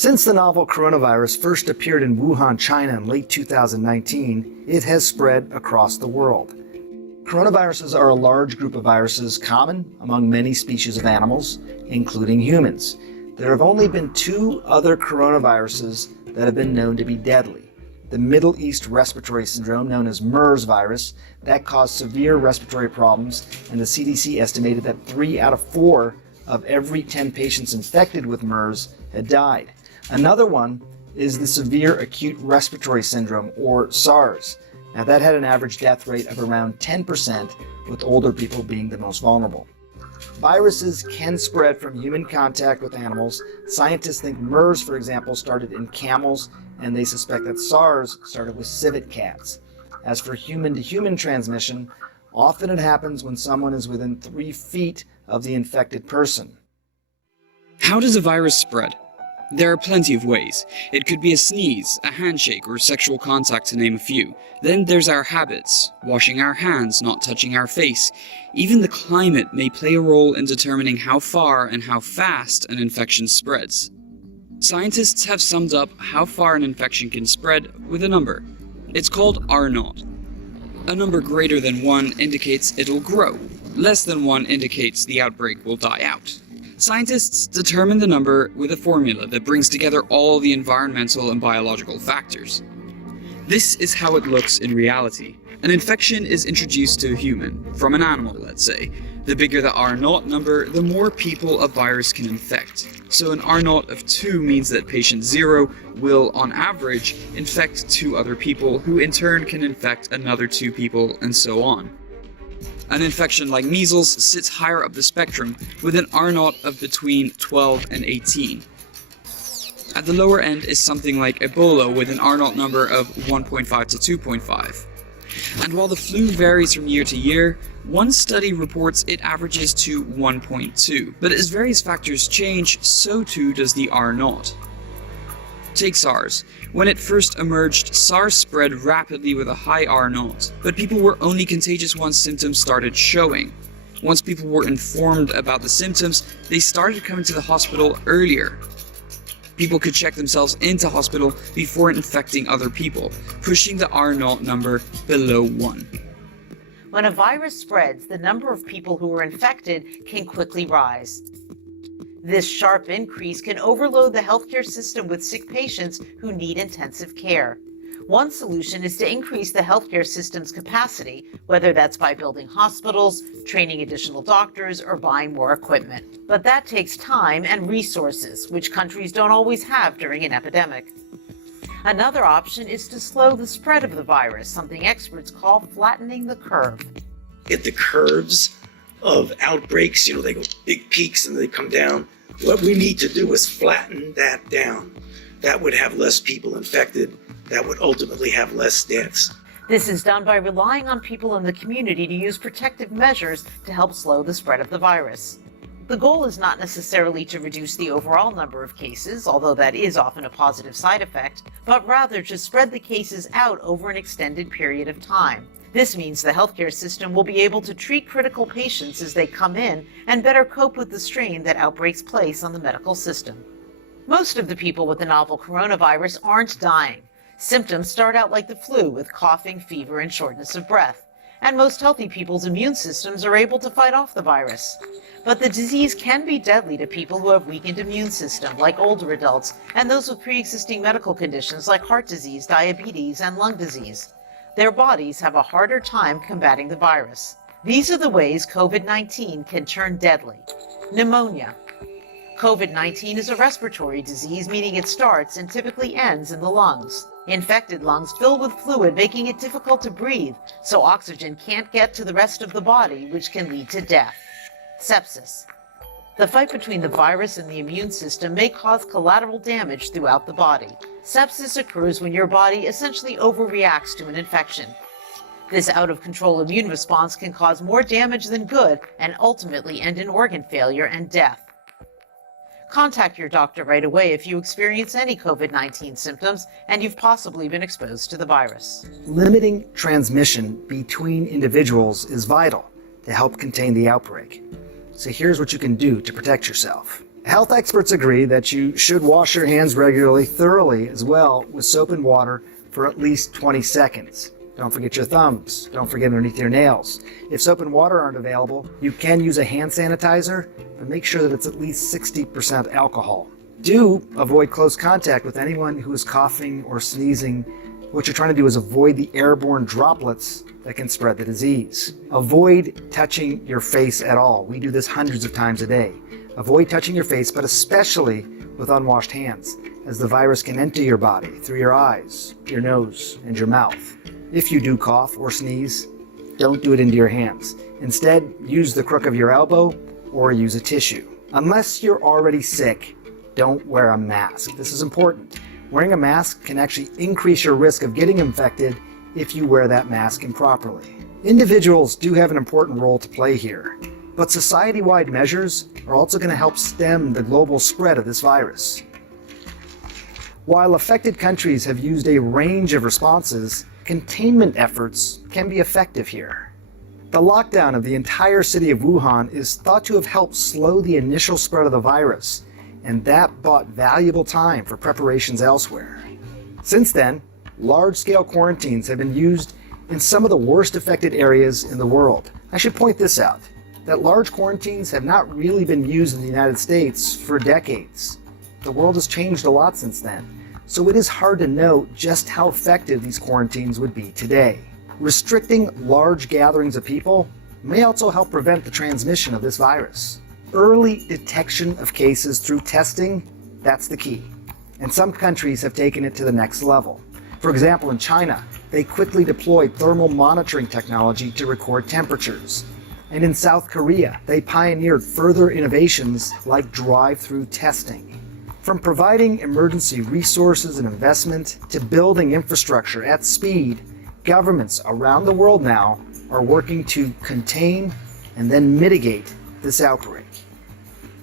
Since the novel coronavirus first appeared in Wuhan, China in late 2019, it has spread across the world. Coronaviruses are a large group of viruses common among many species of animals, including humans. There have only been 2 other coronaviruses that have been known to be deadly. The Middle East Respiratory Syndrome, known as MERS virus, that caused severe respiratory problems, and the CDC estimated that 3 out of 4 of every 10 patients infected with MERS had died. Another one is the Severe Acute Respiratory Syndrome, or SARS. Now that had an average death rate of around 10%, with older people being the most vulnerable. Viruses can spread from human contact with animals. Scientists think MERS, for example, started in camels, and they suspect that SARS started with civet cats. As for human-to-human transmission, often it happens when someone is within 3 feet of the infected person. How does a virus spread? There are plenty of ways. It could be a sneeze, a handshake, or sexual contact, to name a few. Then there's our habits, washing our hands, not touching our face. Even the climate may play a role in determining how far and how fast an infection spreads. Scientists have summed up how far an infection can spread with a number. It's called R0. A number greater than 1 indicates it'll grow. Less than 1 indicates the outbreak will die out. Scientists determine the number with a formula that brings together all the environmental and biological factors. This is how it looks in reality. An infection is introduced to a human, from an animal, let's say. The bigger the R0 number, the more people a virus can infect. So an R0 of 2 means that patient 0 will, on average, infect 2 other people, who in turn can infect another 2 people, and so on. An infection like measles sits higher up the spectrum, with an R0 of between 12 and 18. At the lower end is something like Ebola, with an R0 number of 1.5 to 2.5. And while the flu varies from year to year, one study reports it averages to 1.2. But as various factors change, so too does the R0. Take SARS. When it first emerged, SARS spread rapidly with a high R0, but people were only contagious once symptoms started showing. Once people were informed about the symptoms, they started coming to the hospital earlier. People could check themselves into hospital before infecting other people, pushing the R0 number below 1. When a virus spreads, the number of people who are infected can quickly rise. This sharp increase can overload the healthcare system with sick patients who need intensive care. One solution is to increase the healthcare system's capacity, whether that's by building hospitals, training additional doctors, or buying more equipment. But that takes time and resources, which countries don't always have during an epidemic. Another option is to slow the spread of the virus, something experts call flattening the curve. At the curves of outbreaks, they go big peaks and they come down. What we need to do is flatten that down. That would have less people infected. That would ultimately have less deaths. This is done by relying on people in the community to use protective measures to help slow the spread of the virus. The goal is not necessarily to reduce the overall number of cases, although that is often a positive side effect, but rather to spread the cases out over an extended period of time. This means the healthcare system will be able to treat critical patients as they come in and better cope with the strain that outbreaks place on the medical system. Most of the people with the novel coronavirus aren't dying. Symptoms start out like the flu, with coughing, fever, and shortness of breath. And most healthy people's immune systems are able to fight off the virus. But the disease can be deadly to people who have weakened immune system, like older adults, and those with pre-existing medical conditions like heart disease, diabetes, and lung disease. Their bodies have a harder time combating the virus. These are the ways COVID-19 can turn deadly. Pneumonia. COVID-19 is a respiratory disease, meaning it starts and typically ends in the lungs. Infected lungs fill with fluid, making it difficult to breathe, so oxygen can't get to the rest of the body, which can lead to death. Sepsis. The fight between the virus and the immune system may cause collateral damage throughout the body. Sepsis occurs when your body essentially overreacts to an infection. This out-of-control immune response can cause more damage than good and ultimately end in organ failure and death. Contact your doctor right away if you experience any COVID-19 symptoms and you've possibly been exposed to the virus. Limiting transmission between individuals is vital to help contain the outbreak. So here's what you can do to protect yourself. Health experts agree that you should wash your hands regularly, thoroughly as well, with soap and water for at least 20 seconds. Don't forget your thumbs. Don't forget underneath your nails. If soap and water aren't available, you can use a hand sanitizer, but make sure that it's at least 60% alcohol. Do avoid close contact with anyone who is coughing or sneezing. What you're trying to do is avoid the airborne droplets that can spread the disease. Avoid touching your face at all. We do this hundreds of times a day. Avoid touching your face, but especially with unwashed hands, as the virus can enter your body through your eyes, your nose, and your mouth. If you do cough or sneeze, don't do it into your hands. Instead, use the crook of your elbow or use a tissue. Unless you're already sick, don't wear a mask. This is important. Wearing a mask can actually increase your risk of getting infected if you wear that mask improperly. Individuals do have an important role to play here, but society-wide measures are also going to help stem the global spread of this virus. While affected countries have used a range of responses, containment efforts can be effective here. The lockdown of the entire city of Wuhan is thought to have helped slow the initial spread of the virus, and that bought valuable time for preparations elsewhere. Since then, large-scale quarantines have been used in some of the worst affected areas in the world. I should point this out, that large quarantines have not really been used in the United States for decades. The world has changed a lot since then, so it is hard to know just how effective these quarantines would be today. Restricting large gatherings of people may also help prevent the transmission of this virus. Early detection of cases through testing, that's the key. And some countries have taken it to the next level. For example, in China, they quickly deployed thermal monitoring technology to record temperatures. And in South Korea, they pioneered further innovations like drive-through testing. From providing emergency resources and investment to building infrastructure at speed, governments around the world now are working to contain and then mitigate this outbreak.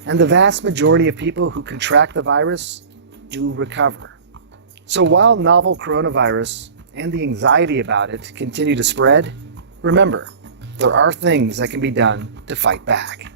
And the vast majority of people who contract the virus do recover. So while novel coronavirus and the anxiety about it continue to spread, remember, there are things that can be done to fight back.